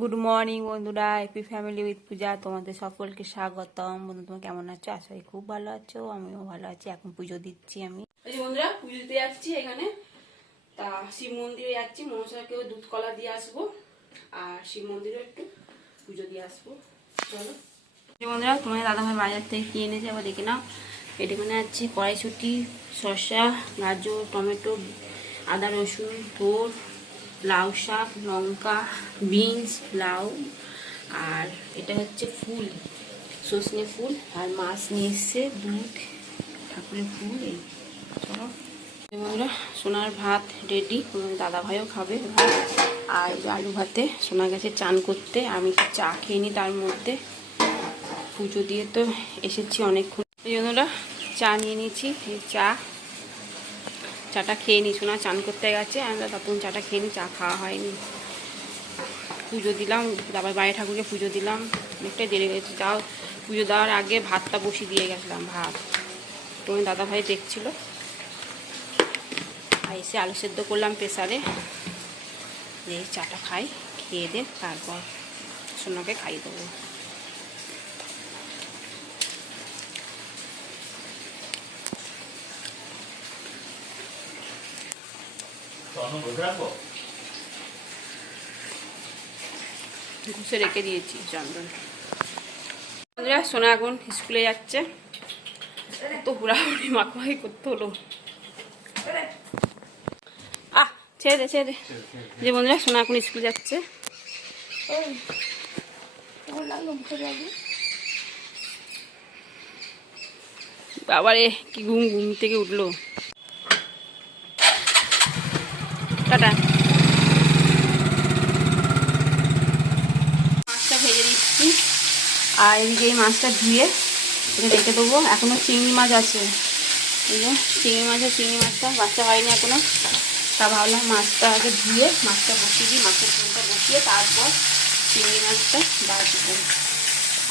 Good morning বন্ধুরা, happy family with পূজা তোমাদের সকলকে স্বাগতম। বন্ধু তোমরা কেমন আছো? আশা করি খুব ভালো আছো, আমিও ভালো আছি। এখন পুজো দিচ্ছি আমি। এই যে বন্ধুরা, পুজো দিতে যাচ্ছি এখানে। তা শিব মন্দিরে যাচ্ছি, মনসাকেও দুধ কলা দিয়ে আসবো, আর শিব মন্দিরে একটু পুজো দিয়ে আসবো। চলো বন্ধুরা, তোমার দাদাভাই বাজার থেকে কিনে এনেছে, আবার দেখে নাও। এটা মানে আছে কড়াইশুঁটি, শসা, গাজর, টমেটো, আদা রসুন, থোর, লাউ শাক, লঙ্কা, বিনস, লাউ, আর এটা হচ্ছে ফুল, সজনে ফুল, আর মাছ নিয়ে এসছে, দুধ, ঠাকুরের ফুল। এই চলো বন্ধুরা, সোনার ভাত রেডি, দাদা ভাইও খাবে ভাত। আর আলু ভাতে সোনা গেছে চান করতে, আমি একটু চা খেয়ে নিই। তার মধ্যে পুজো দিয়ে তো এসেছি অনেকক্ষণ, এই জন্যরা চা নিয়ে নিয়েছি। এই চাটা খেয়ে নিই। সোনা চান করতে গেছে, আমি তখন চাটা খেয়ে নিই, চা খাওয়া হয়নি। পুজো দিলাম, তারপর বাইরে ঠাকুরকে পুজো দিলাম, অনেকটাই দেরি হয়েছে। যাও পুজো দেওয়ার আগে ভাতটা বসিয়ে দিয়ে গেছিলাম, ভাত তুমি দাদাভাই দেখছিল। আর এসে আলু সেদ্ধ করলাম প্রেসারে। এই চাটা খাই, খেয়ে দে, তারপর সোনাকে খাইয়ে দেবো। ঘুষে রেখে দিয়েছি চন্দন। সোনা এখন স্কুলে যাচ্ছে, তো হুড়াহুড়ি মাখামাখি করতে হলো। ছেড়ে দে যে বন্ধুরা, সোনা এখন স্কুল যাচ্ছে। বাবারে কি ঘুম থেকে উঠলো। টাটা। মাছটা ভেজে দিচ্ছি, আর এদিকে এই মাছটা ধুয়ে এটা রেখে দেবো। এখনো চিংড়ি মাছ আছে, এই যে চিংড়ি মাছটা বাচ্চা হয়নি এখনো। তা ভাবলাম মাছটা আগে ধুয়ে মাছটা বসিয়ে দিই, মাছের ঝোলটা বসিয়ে তারপর চিংড়ি মাছটা বাড়ি করি।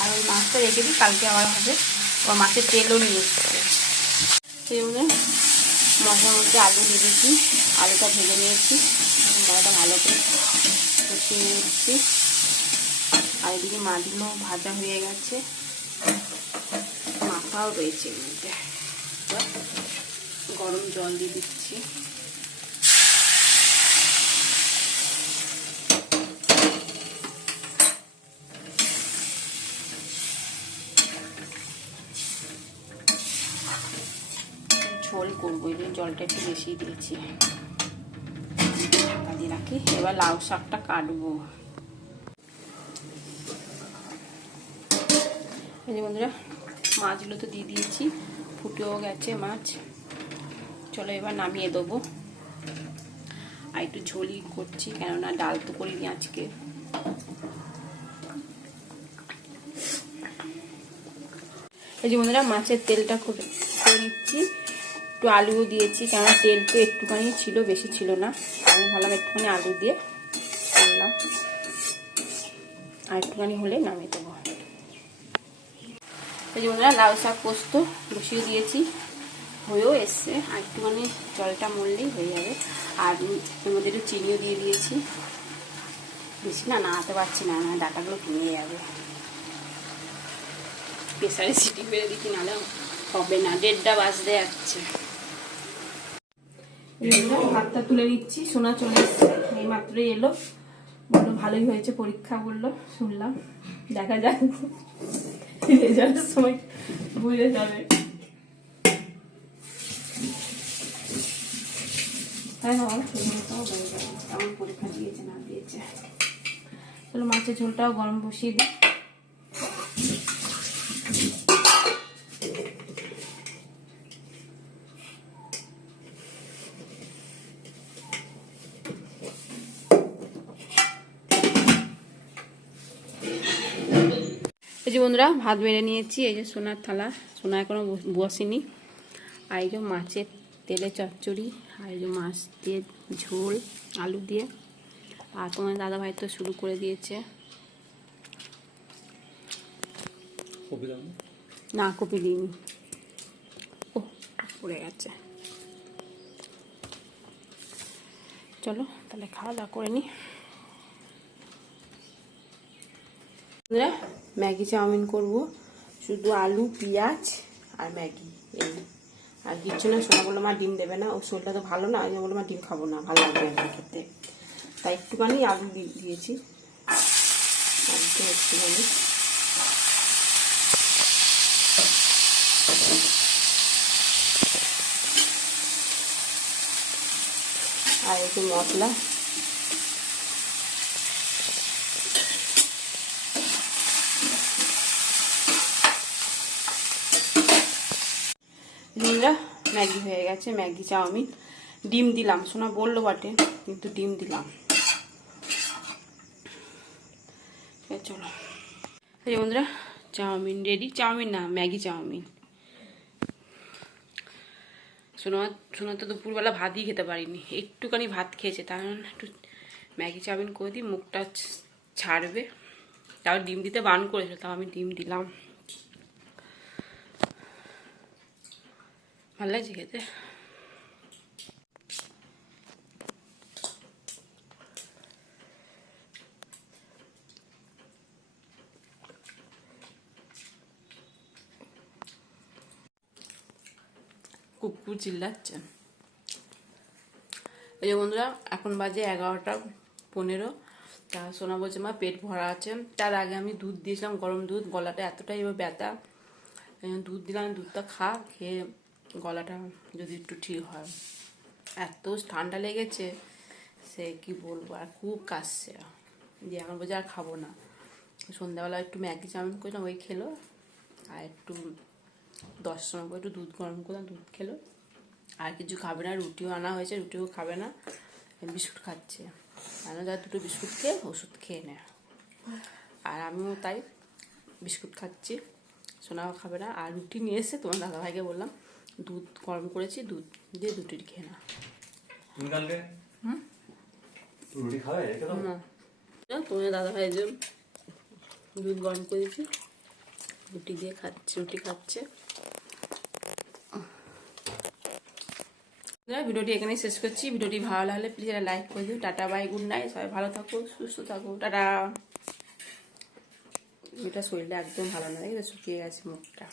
আর ওই মাছটা রেখে দিই, কালকে আবার হবে। আবার মাছের তেলও নিয়ে এসছে। সেই জন্য মশলার মধ্যে আলু দিয়ে দিচ্ছি, আলুটা ভেজে নিয়েছি, মশলাটা ভালো করে কষিয়ে নিচ্ছি। আর এদিকে মাছগুলো ভাজা হয়ে গেছে, মাথাও রয়েছে এর মধ্যে। গরম জল দিয়ে দিচ্ছি। ঝোল করবো, এই জলটা একটু বেশি দিয়েছি, ঢাকা দিয়ে রাখি। এবার লাউ শাকটা কাটবো। এই যে বন্ধুরা, মাছগুলো তো দিয়ে দিয়েছি, ফুটেও গেছে মাছ। চলো এবার নামিয়ে দেবো। আর একটু ঝোলই করছি, কেননা ডাল তো করিনি আজকে। এই যে বন্ধুরা, মাছের তেলটা করে নিচ্ছি। একটু আলুও দিয়েছি, কেননা তেল তো একটুখানি ছিল, বেশি ছিল না। আমি ভাবলাম একটুখানি আলু দিয়ে করলাম, আর একটুখানি হলে নামিয়ে দেবো। এই যে বন্ধুরা, লাউ শাক পোস্ত বসিয়ে দিয়েছি, হয়েও এসছে। আর একটুখানি জলটা মরলেই হয়ে যাবে। আর এর মধ্যে একটু চিনিও দিয়ে দিয়েছি, বেশি না নাড়াতে পারছি না, ডাটাগুলো ভেঙে যাবে। প্রেসারে সিটি মেরে দিচ্ছি, নাহলে হবে না, 1:30 বাজতে যাচ্ছে। ভাতটা তুলে দিচ্ছি, সোনা চলে এসছে, এই মাত্রই এলো। বললো ভালোই হয়েছে পরীক্ষা, বললো, শুনলাম। দেখা যাক রেজাল্টের সময় বুঝে যাবে। তাই না, কেমন পরীক্ষা দিয়েছে না দিয়েছে। চলো মাছের ঝোলটাও গরম বসিয়ে দিই। এই যে বন্ধুরা, ভাত বেড়ে নিয়েছি। এই যে সোনার থালা, সোনা এখনো বসেনি। আর এই যে মাছের তেলে চচ্চড়ি, আর এই যে মাছ দিয়ে ঝোল আলু দিয়ে। আর তোমার দাদাভাই তো শুরু করে দিয়েছে। না, কপি দিইনি, ও পড়ে গেছে। চলো তাহলে খাওয়া দাওয়া করে নি। ম্যাগি চাউমিন করব, শুধু আলু পেঁয়াজ আর ম্যাগি, এই আর কিচ্ছু না। সোনা বললো মা ডিম দেবে না, ওর শরীরটা তো ভালো না, আমি বললো মা ডিম খাবো না, ভালো লাগবে না খেতে, তাই একটুখানি আলু দিয়েছি, আলুটা একটুখানি। আর একটু মশলা, ম্যাগি হয়ে গেছে, ম্যাগি চাউমিন। ডিম দিলাম, সোনা বললো বটে, কিন্তু ডিম দিলাম। চলো এই বন্ধুরা, চাউমিন রেডি, চাউমিন না ম্যাগি চাউমিন। সোনা তো দুপুরবেলা ভাতই খেতে পারিনি, একটুখানি ভাত খেয়েছে, তার একটু ম্যাগি চাউমিন করে দিই, মুখটা ছাড়বে। তাও ডিম দিতে বারণ করেছিল, তাও আমি ডিম দিলাম। ভালো লাগছে খেতে। কুকুর চিল্লাচ্ছে। এই যে বন্ধুরা, এখন বাজে 11:15। তা সোনা বলছে মা পেট ভরা আছে। তার আগে আমি দুধ দিয়েছিলাম, গরম দুধ, গলাটা এতটাই ব্যথা, দুধ দিলাম, দুধটা খেয়ে গলাটা যদি একটু ঠিক হয়। এত ঠান্ডা লেগেছে সে কি বলবো, আর খুব কাশছে, দিয়ে এখন বলছে আর খাবো না। সন্ধ্যাবেলা একটু ম্যাগি চাউমিন করলাম, ওই খেলো, আর একটু 10 সময় করে একটু দুধ গরম করলাম, দুধ খেলো, আর কিছু খাবে না। রুটিও আনা হয়েছে, রুটিও খাবে না, বিস্কুট খাচ্ছে। কেন যা দুটো বিস্কুট খেয়ে ওষুধ খেয়ে নেয়, আর আমিও তাই বিস্কুট খাচ্ছি। সোনাও খাবে না। আর রুটি নিয়ে এসে তোমার দাদাভাইকে বললাম দুধ গরম করেছি, দুধ দিয়ে রুটি খেয়ে না। তোমার দাদাভাই যে দুধ গরম করেছি, রুটি দিয়ে খাচ্ছে, রুটি খাচ্ছে। ভিডিওটি এখানেই শেষ করছি। ভিডিওটি ভালো লাগলে প্লিজ লাইক করে দিও। টাটা বাই, গুড নাইট, সবাই ভালো থাকো, সুস্থ থাকো, টাটা। এটা শরীরটা একদম ভালো না, শুকিয়ে গেছে মুখটা।